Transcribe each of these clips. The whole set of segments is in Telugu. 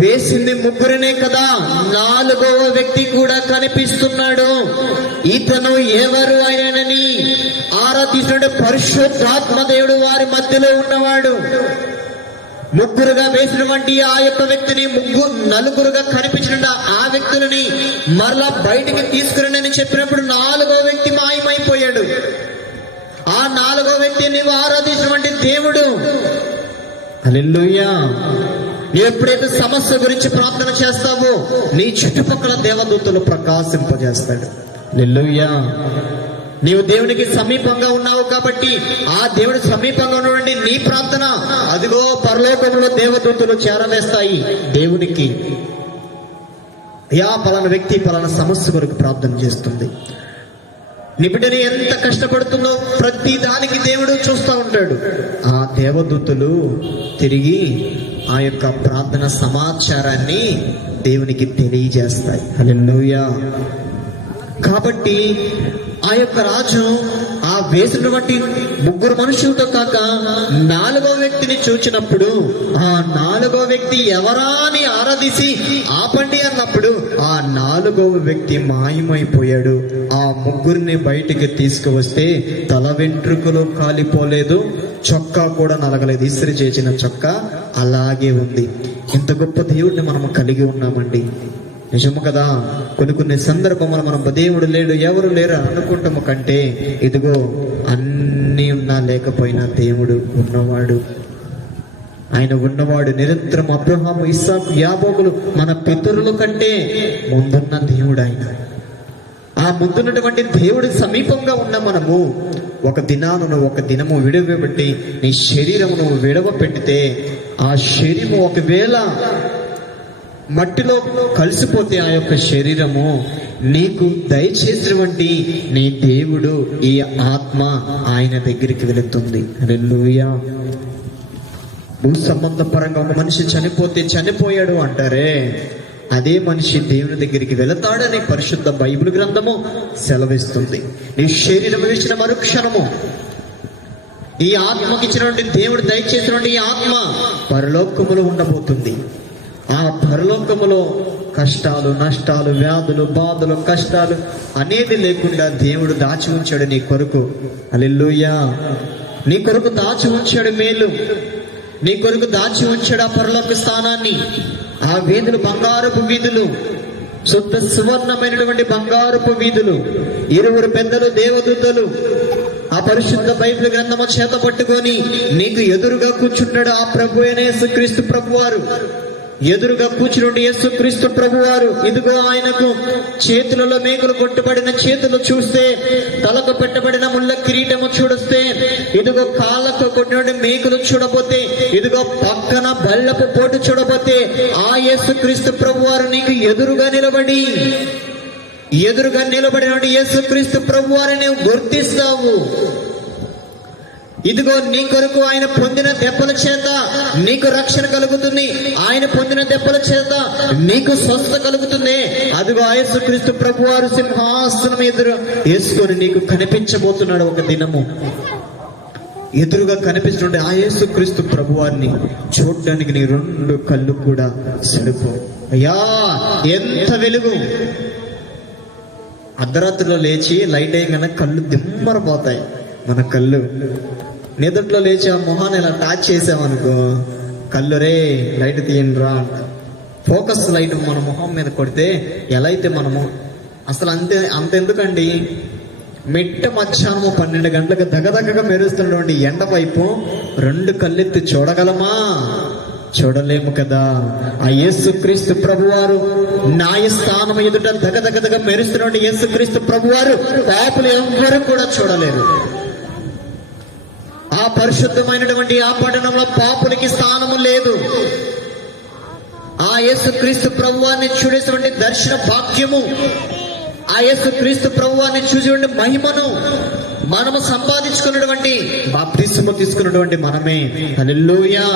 వేసింది ముగ్గురనే కదా, నాలుగవ వ్యక్తి కూడా కనిపిస్తున్నాడు. ఇతను ఎవరు ఆయనని ఆరాధిస్తున్న పరిశుద్ధాత్మ దేవుడు వారి మధ్యలో ఉన్నవాడు. ముగ్గురుగా వేసినటువంటి ఆ యొక్క వ్యక్తిని నలుగురుగా కనిపించిన ఆ వ్యక్తులని మరలా బయటికి తీసుకురండి అని చెప్పినప్పుడు నాలుగో వ్యక్తి మాయమైపోయాడు. ఆ నాలుగో వ్యక్తి నీవు ఆరాధించినటువంటి దేవుడు. హల్లెలూయా. ఎప్పుడైతే సమస్య గురించి ప్రార్థన చేస్తావో నీ చుట్టుపక్కల దేవదూతలు ప్రకాశింపజేస్తాడు. హల్లెలూయా. నీవు దేవునికి సమీపంగా ఉన్నావు కాబట్టి ఆ దేవుడి సమీపంగా ఉన్నటువంటి నీ ప్రార్థన అదిగో పరలోకంలో దేవదూతలు చేరవేస్తాయి దేవునికి. పలానా వ్యక్తి పలానా సమస్య కొరకు ప్రార్థన చేస్తుంది. నీ బిడ్డని ఎంత కష్టపడుతుందో ప్రతి దానికి దేవుడు చూస్తూ ఉంటాడు. ఆ దేవదూతలు తిరిగి ఆ యొక్క ప్రార్థన సమాచారాన్ని దేవునికి తెలియజేస్తాయి. హల్లెలూయా. కాబట్టి ఆ యొక్క రాజు ఆ వేసినటువంటి ముగ్గురు మనుషులతో కాక నాలుగో వ్యక్తిని చూచినప్పుడు ఆ నాలుగో వ్యక్తి ఎవరా అని ఆరాధించి ఆపండి అన్నప్పుడు ఆ నాలుగవ వ్యక్తి మాయమైపోయాడు. ఆ ముగ్గురిని బయటికి తీసుకువస్తే తల వెంట్రుకలు కాలిపోలేదు, చొక్కా కూడా నలగలేదు. ఇస్త్రీ చేసిన చొక్కా అలాగే ఉంది. ఇంత గొప్ప దేవుడిని మనం కలిగి ఉన్నామండి. నిజము కదా. కొన్ని సందర్భములు మనం దేవుడు లేడు, ఎవరు లేరు అనుకుంటాము కంటే ఇదిగో అన్నీ ఉన్నా లేకపోయినా దేవుడు ఉన్నవాడు. ఆయన ఉన్నవాడు. నిరంతరం అబ్రహాము, ఇస్సాకు, యాకోబులు మన పితరుల కంటే ముందున్న దేవుడు ఆయన. ఆ ముందున్నటువంటి దేవుడి సమీపంగా ఉన్న మనము ఒక దినము విడవబెట్టి నీ శరీరమును విడవపెట్టితే ఆ శరీరము ఒకవేళ మట్టిలో కలిసిపోతే ఆ యొక్క శరీరము నీకు దయచేసినటువంటి నీ దేవుడు ఈ ఆత్మ ఆయన దగ్గరికి వెళుతుంది. హల్లెలూయా. భూ సంబంధ పరంగా ఒక మనిషి చనిపోతే చనిపోయాడు అంటారే, అదే మనిషి దేవుని దగ్గరికి వెళతాడని పరిశుద్ధ బైబిల్ గ్రంథము సెలవిస్తుంది. నీ శరీరం విడిచిన మరుక్షణము ఈ ఆత్మకి ఇచ్చినటువంటి దేవుడు దయచేసినటువంటి ఈ ఆత్మ పరలోకములో ఉండబోతుంది. ఆ పరలోకములో కష్టాలు, నష్టాలు, వ్యాధులు, బాధలు, కష్టాలు అనేది లేకుండా దేవుడు దాచి ఉంచాడు నీ కొరకు. హల్లెలూయా. నీ కొరకు దాచి ఉంచాడు మేలు, నీ కొరకు దాచి ఉంచాడు ఆ పరలోక స్థానాన్ని. ఆ వీధులు బంగారపు వీధులు, శుద్ధ సువర్ణమైనటువంటి బంగారపు వీధులు. 20 పెద్దలు దేవదూతలు ఆ పరిశుద్ధ బైబిల్ గ్రంథము చేత పట్టుకొని నీకు ఎదురుగా కూర్చున్నాడు ఆ ప్రభు అయిన యేసుక్రీస్తు ప్రభువారు. ఎదురుగా కూర్చుని యేసుక్రీస్తు ప్రభువారు ఇదిగో ఆయనకు చేతులలో మేకులు కొట్టబడిన చేతులు చూస్తే, తలకు పెట్టబడిన ముళ్ళ కిరీటము చూడొస్తే, ఇదిగో కాళ్ళకు కొట్టిన మేకులు చూడబోతే, ఇదిగో పక్కన బల్లపు పోటు చూడబోతే ఆ యేసుక్రీస్తు ప్రభువారు నీకు ఎదురుగా నిలబడిన యేసుక్రీస్తు ప్రభువారు నీవు గుర్తిస్తావు. ఇదిగో నీ కొరకు ఆయన పొందిన దెబ్బల చేత నీకు రక్షణ కలుగుతుంది. ఆయన పొందిన దెబ్బల చేత నీకు స్వస్థత కలుగుతుంది. అదిగో యేసుక్రీస్తు ప్రభువారు సింహాసనం ఎదురు వేసుకొని నీకు కనిపించబోతున్నాడు. ఒక దినము ఎదురుగా కనిపిస్తుంటే ఆ యేసుక్రీస్తు ప్రభువారిని చూడడానికి నీ 2 కళ్ళు కూడా సరిపో. అయ్యా ఎంత వెలుగు! అర్ధరాత్రిలో లేచి లైట్ అయ్యగానే కళ్ళు దిమ్మరపోతాయి. మన కళ్ళు నిద్రలో లేచి ఆ మొహాన్ని ఇలా టచ్ చేసామనుకో, కళ్ళు రే లైట్ తీయండిరా అంట. ఫోకస్ లైట్ మన మొహం మీద కొడితే ఎలా అయితే మనము అసలు అంతెందుకండి, మిట్ట మధ్యాహ్నము 12 గంటలకు దగదగగా మెరుస్తున్నటువంటి ఎండ వైపు 2 కళ్ళెత్తి చూడగలమా? చూడలేము కదా. ఆ యేసుక్రీస్తు ప్రభువారు న్యాయస్థానం ఎదుట దగదగదగ మెరుస్తున్నటువంటి యేసుక్రీస్తు ప్రభువారు పాపులు ఎవ్వరూ కూడా చూడలేరు. ఆ పరిశుద్ధమైనటువంటి ఆ పట్టణంలో పాపులకి స్థానము లేదు. ఆ యేసుక్రీస్తు ప్రభువాన్ని చూడేటువంటి దర్శన భాగ్యము, ఆ యేసుక్రీస్తు ప్రభువాన్ని చూసేటువంటి మహిమను మనము సంపాదించుకున్నటువంటి బాప్తిస్మము తీసుకున్నటువంటి మనమే. హల్లెలూయా.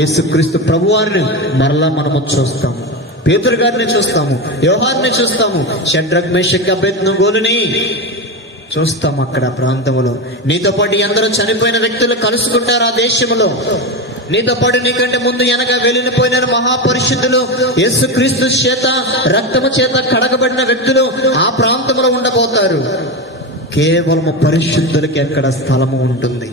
యేసుక్రీస్తు ప్రభువారిని మరలా మనము చూస్తాము. పేతురు గారిని చూస్తాము, యోహాన్ని చూస్తాము, షడ్రక్ మేషక్ అబేద్నెగోలుని చూస్తాం. అక్కడ ప్రాంతంలో నీతో పాటు అందరూ చనిపోయిన వ్యక్తులు కలుసుకుంటారు. ఆ దేశంలో నీతో పాటు నీకంటే ముందు వెనక వెళ్ళిపోయిన మహాపరిశుద్ధులు, యేసుక్రీస్తు చేత రక్తము చేత కడగబడిన వ్యక్తులు ఆ ప్రాంతంలో ఉండబోతారు. కేవలం పరిశుద్ధులకి ఎక్కడ స్థలము ఉంటుంది.